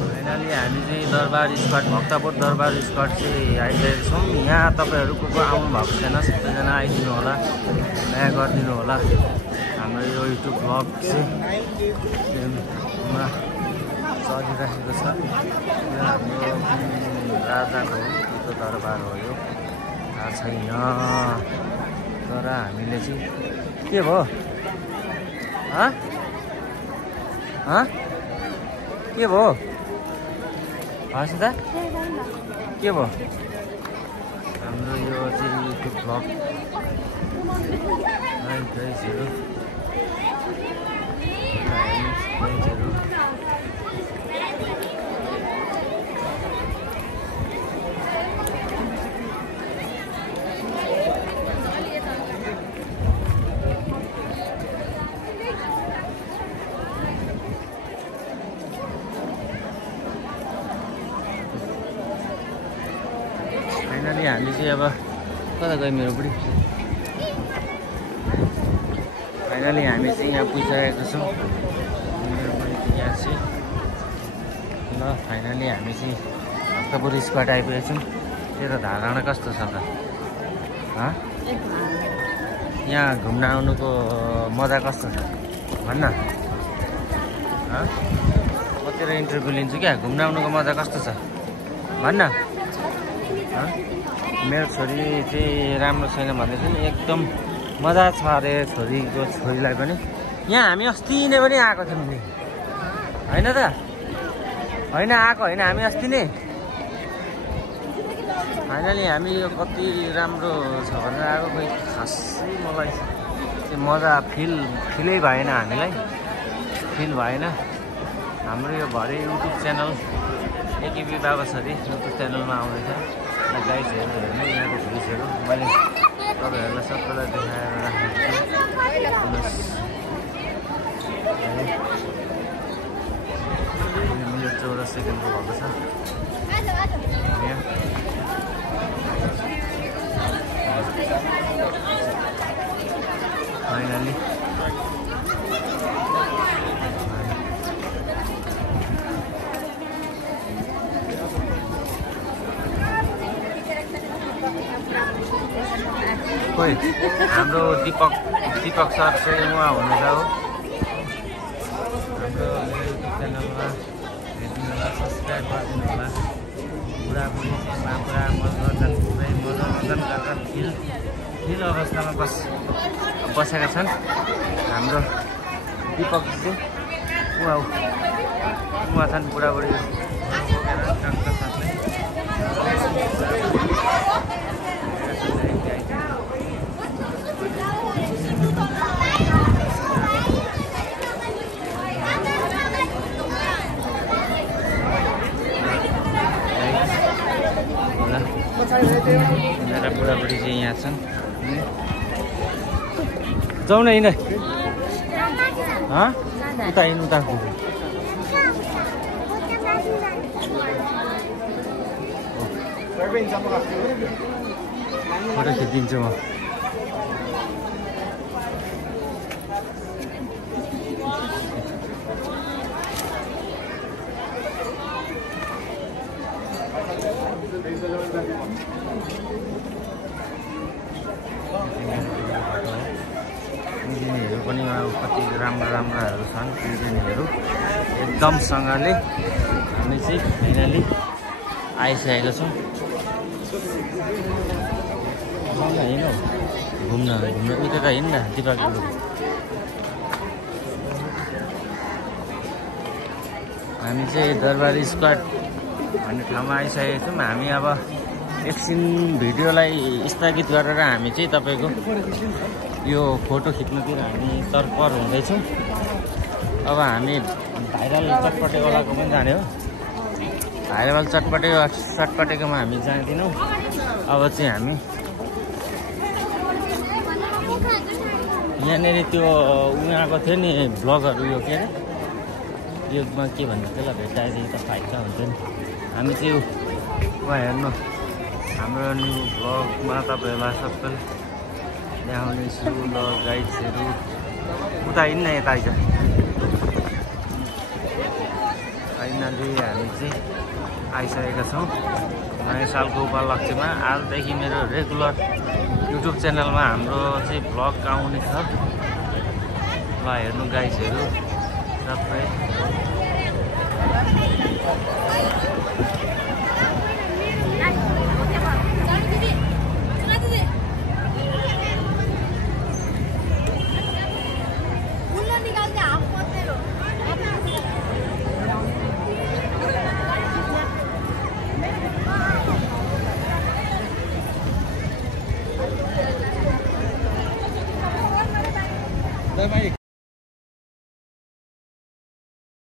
Finally हामी चाहिँ दरबार स्क्वाड भक्तपुर दरबार स्क्वाड चाहिँ आइसकेको छौँ। यहाँ तपाईँहरूको आउनु भएको छैन, सबैजना आइदिनु होला, माया गरिदिनु होला। हाम्रो यो युट्युब ब्लग चाहिँ चलिरहेको छ। यो हाम्रो राजाको दरबार हो, यो थाहा छैन। तर हामीले चाहिँ के भयो के भयो हसिदा के भयो? हाम्रो यो चाहिँ युट्युब ब्लग गाइजहरू फाइनली हामी चाहिँ अब कता गयो मेरो बुढी? फाइनली हामी चाहिँ यहाँ पुगिसकेको छौँ। मेरो बुढी यहाँ चाहिँ ल फाइनली हामी चाहिँ भक्तपुर स्क्वाड आइपुगेको छौँ। तेरो धारणा कस्तो छ त? यहाँ घुम्न आउनुको मजा कस्तो छ भन्न? म तेरो इन्टरभ्यू लिन्छु क्या, घुम्न आउनुको मजा कस्तो छ भन्न? मेरो छोरी चाहिँ राम्रो छैन भन्दै थियो नि, एकदम मजा छ अरे छोरीलाई पनि। यहाँ हामी अस्ति नै पनि आएको थियौँ नि, होइन त? होइन आएको होइन हामी अस्ति नै। फाइनली हामी यो कति राम्रो छ भनेर आएको, खोइ खासै मलाई त्यो मजा फिलै भएन, हामीलाई फिल भएन। हाम्रो यो भरे युट्युब च्यानल एकेबी बाबा छोरी युट्युब च्यानलमा आउँदैछ। गाइजहरू हेर्नु, यहाँको भ्युजहरू मैले तपाईँहरूलाई सबैलाई देखाएर राखेको छु। मिनट 14 सेकेन्डको भएको छ। फाइनली खोइ हाम्रो दीपक सर चाहिँ उहाँ हुनुहुन्छ हो। हाम्रो युट्युब च्यानलमा हेरिदिनु होला, सब्सक्राइब गरिदिनु होला। बुढाबुढी चाहिँ पुरा मनोरञ्जन गरेर फिल अवस्थामा बसेका छन्। हाम्रो दीपक चाहिँ उहाँ छन् बुढाबुढी मेरा बुढाबुढी चाहिँ यहाँ छन्। जाउँ न हिँड, उता हिँड्नु उता फोटो खिचिदिन्छु म। इन्जिनहरू पनि कति राम्राहरू छन्। इन्जिनहरू एकदमसँगले हामी चाहिँ फाइनली आइसकेको छौँ। होइन घुम्न उता त हिँड्न दिपक। हामी चाहिँ दरबार स्क्वाड भन्ने ठाउँमा आइसकेको छौँ। हामी अब एकछिन भिडियोलाई स्थगित गरेर हामी चाहिँ तपाईँको यो फोटो खिच्नुतिर हामी तर्पर हुँदैछौँ। अब हामी भाइरल चटपटेवालाको पनि जाने हो। भाइरल चटपटेकोमा हामी जाँदैनौँ। अब चाहिँ हामी यहाँनिर त्यो उहाँको थियो नि ब्लगहरू, यो के अरे योमा के भन्छ त्यसलाई भेट्टाएदेखि त फाइदा हुन्छ नि। हामी चाहिँ उहाँ हेर्नु हाम्रो न्यू ब्लगमा तपाईँहरूलाई सबैलाई देखाउनेछु। ल गाइड्सहरू उता हिँड्न, यता आइज। फाइनली हामी चाहिँ आइसकेका छौँ नयाँ सालको उपलक्ष्यमा। आजदेखि मेरो रेगुलर युट्युब च्यानलमा हाम्रो चाहिँ भ्लग आउने छ। ल हेर्नु गाइजहरू सबै